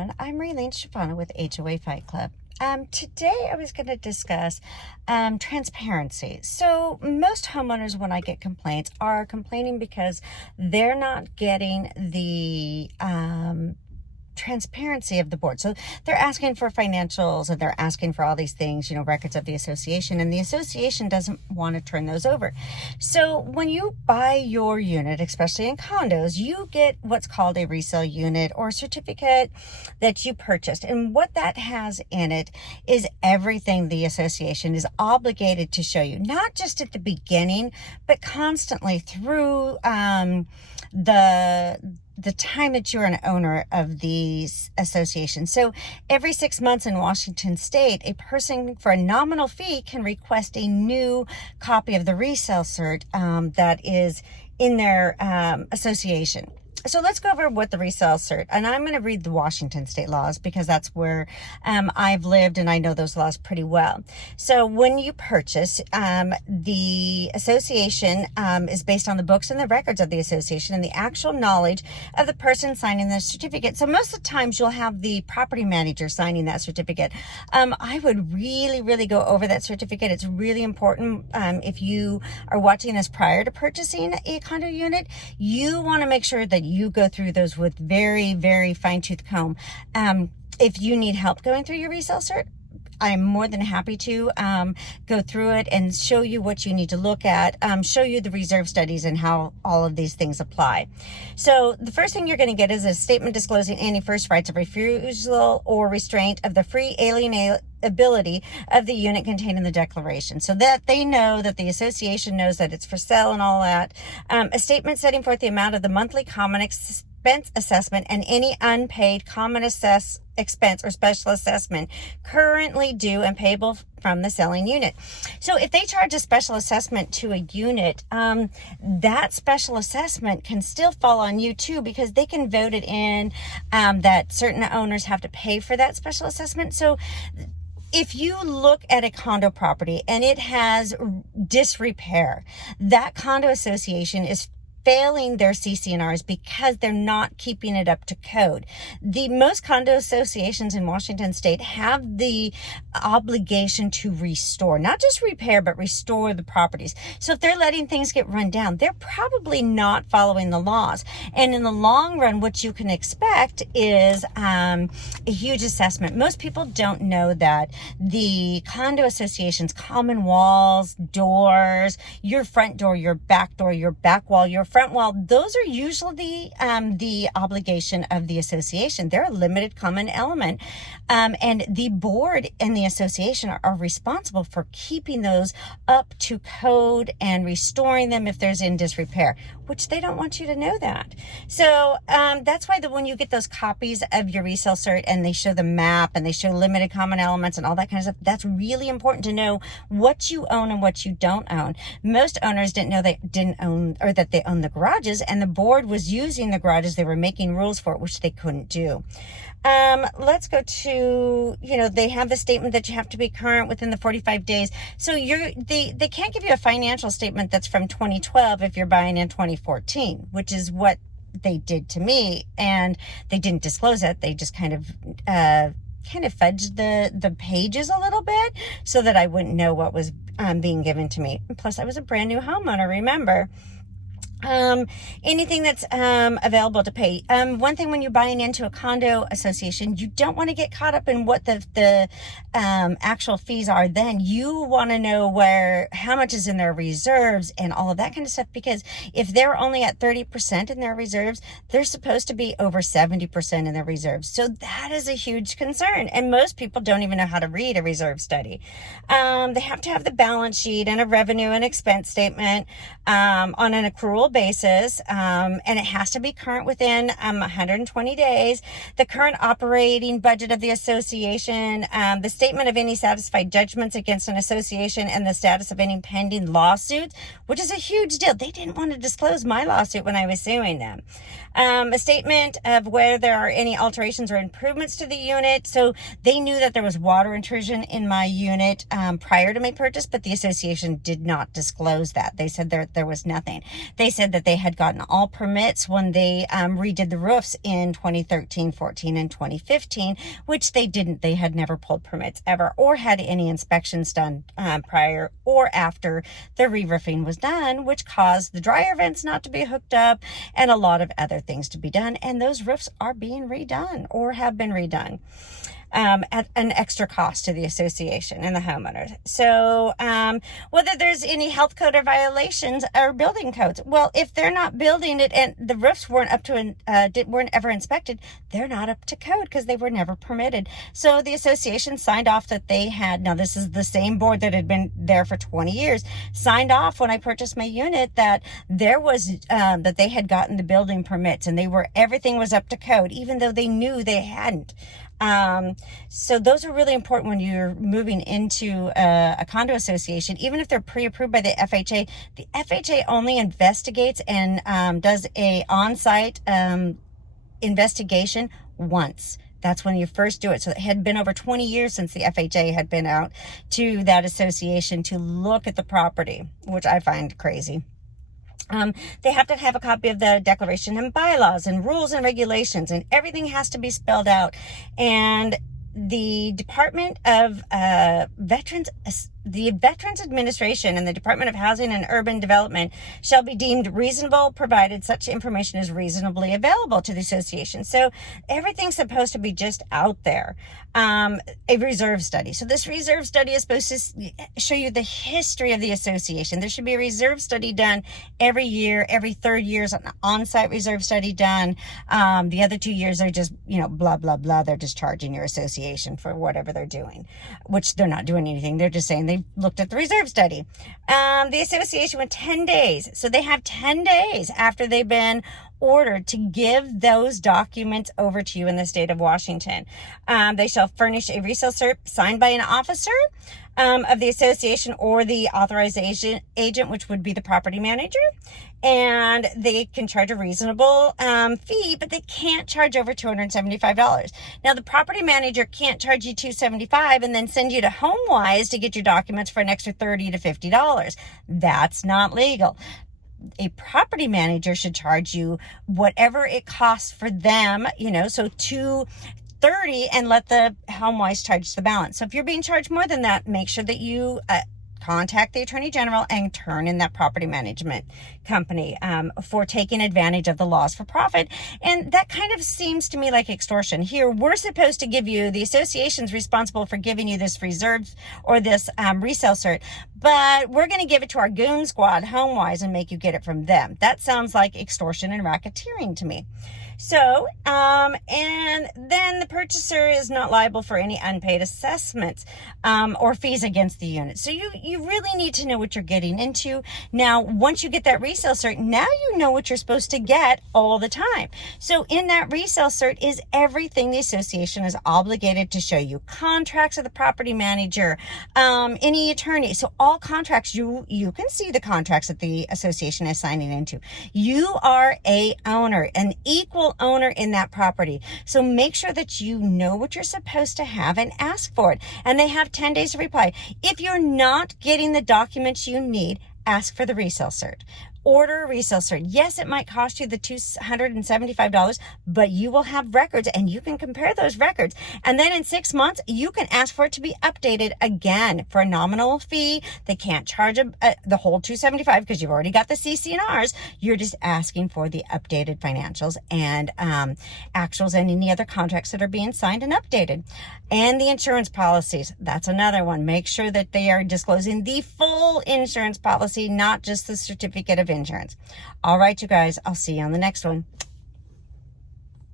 everyone. I'm Raylene Shafana with HOA Fight Club. Today I was going to discuss transparency. So most homeowners, when I get complaints, are complaining because they're not getting the transparency of the board. So they're asking for financials and they're asking for all these things, records of the association, and the association doesn't want to turn those over. So when you buy your unit, especially in condos, you get what's called a resale unit or certificate that you purchased. And what that has in it is everything the association is obligated to show you, not just at the beginning, but constantly through the time that you're an owner of these associations. So every 6 months in Washington State, a person for a nominal fee can request a new copy of the resale cert that is in their association. So let's go over what the resale cert, and I'm going to read the Washington State laws because that's where I've lived and I know those laws pretty well. So when you purchase, the association is based on the books and the records of the association and the actual knowledge of the person signing the certificate. So most of the times you'll have the property manager signing that certificate. I would really go over that certificate. It's really important. If you are watching this prior to purchasing a condo unit, you want to make sure that you go through those with very fine-tooth comb. If you need help going through your resale cert, I'm more than happy to go through it and show you what you need to look at, show you the reserve studies and how all of these things apply. So the first thing you're going to get is a statement disclosing any first rights of refusal or restraint of the free alienability of the unit contained in the declaration, so that they know that the association knows that it's for sale and all that. A statement setting forth the amount of the monthly common expense assessment and any unpaid common expense or special assessment currently due and payable from the selling unit. So if they charge a special assessment to a unit, that special assessment can still fall on you too, because they can vote it in that certain owners have to pay for that special assessment. So if you look at a condo property and it has disrepair, that condo association is failing their CC&Rs because they're not keeping it up to code. The most condo associations in Washington State have the obligation to restore, not just repair, but restore the properties. So if they're letting things get run down, they're probably not following the laws. And in the long run, what you can expect is a huge assessment. Most people don't know that the condo association's common walls, doors, your front door, your back wall, your front wall, those are usually the obligation of the association. They're a limited common element. And the board and the association are responsible for keeping those up to code and restoring them if there's in disrepair, which they don't want you to know that. So that's why when you get those copies of your resale cert and they show the map and they show limited common elements and all that kind of stuff, that's really important to know what you own and what you don't own. Most owners didn't know they didn't own, or that they own the garages, and the board was using the garages. They were making rules for it, which they couldn't do. Let's go to, they have the statement that you have to be current within the 45 days. So they can't give you a financial statement that's from 2012 if you're buying in 2014, which is what they did to me. And they didn't disclose it. They just kind of fudged the pages a little bit so that I wouldn't know what was being given to me. And plus I was a brand new homeowner, remember. Anything that's available to pay. One thing when you're buying into a condo association, you don't want to get caught up in what the actual fees are. Then you want to know how much is in their reserves and all of that kind of stuff, because if they're only at 30% in their reserves, they're supposed to be over 70% in their reserves. So that is a huge concern, and most people don't even know how to read a reserve study. They have to have the balance sheet and a revenue and expense statement on an accrual basis, and it has to be current within 120 days. The current operating budget of the association, the statement of any satisfied judgments against an association, and the status of any pending lawsuits, which is a huge deal. They didn't want to disclose my lawsuit when I was suing them. A statement of where there are any alterations or improvements to the unit. So they knew that there was water intrusion in my unit prior to my purchase, but the association did not disclose that. They said there was nothing. They said said that they had gotten all permits when they redid the roofs in 2013, 14, and 2015, which they didn't. They had never pulled permits ever or had any inspections done prior or after the re-roofing was done, which caused the dryer vents not to be hooked up and a lot of other things to be done. And those roofs are being redone or have been redone. At an extra cost to the association and the homeowners. So whether there's any health code or violations or building codes, well, if they're not building it and the roofs weren't weren't ever inspected, they're not up to code because they were never permitted. So the association signed off that they had, now this is the same board that had been there for 20 years, signed off when I purchased my unit that there was, that they had gotten the building permits and everything was up to code, even though they knew they hadn't. So those are really important when you're moving into a condo association, even if they're pre-approved by the FHA. The FHA only investigates and does a on-site investigation once. That's when you first do it. So it had been over 20 years since the FHA had been out to that association to look at the property, which I find crazy. They have to have a copy of the declaration and bylaws and rules and regulations, and everything has to be spelled out. And the Department of the Veterans Administration and the Department of Housing and Urban Development shall be deemed reasonable provided such information is reasonably available to the association. So everything's supposed to be just out there. A reserve study. So this reserve study is supposed to show you the history of the association. There should be a reserve study done every year. Every 3rd year is an on-site reserve study done. The other 2 years are just, blah, blah, blah. They're just charging your association for whatever they're doing, which they're not doing anything. They're just saying they looked at the reserve study. The association went 10 days. So they have 10 days after they've been ordered to give those documents over to you in the state of Washington. They shall furnish a resale cert signed by an officer of the association or the authorized agent, which would be the property manager. And they can charge a reasonable fee, but they can't charge over $275. Now, the property manager can't charge you $275 and then send you to HomeWise to get your documents for an extra $30 to $50. That's not legal. A property manager should charge you whatever it costs for them, so $230 and let the HomeWise charge the balance. So if you're being charged more than that, make sure that you contact the Attorney General and turn in that property management company for taking advantage of the laws for profit. And that kind of seems to me like extortion. Here, we're supposed to give you, the association's responsible for giving you this reserve or this resale cert, but we're going to give it to our goon squad, HomeWise, and make you get it from them. That sounds like extortion and racketeering to me. So, and then the purchaser is not liable for any unpaid assessments or fees against the unit. So you really need to know what you're getting into. Now, once you get that resale cert, now you know what you're supposed to get all the time. So in that resale cert is everything the association is obligated to show you. Contracts of the property manager, any attorney. So all contracts, you can see the contracts that the association is signing into. You are a owner, an equal owner in that property. So make sure that you know what you're supposed to have and ask for it. And they have 10 days to reply. If you're not getting the documents you need, ask for the resale cert. Order a resale cert. Yes, it might cost you the $275, but you will have records and you can compare those records. And then in 6 months, you can ask for it to be updated again for a nominal fee. They can't charge the whole $275 because you've already got the CC&Rs. You're just asking for the updated financials and actuals and any other contracts that are being signed and updated. And the insurance policies. That's another one. Make sure that they are disclosing the full insurance policy, not just the certificate of insurance. All right, you guys, I'll see you on the next one.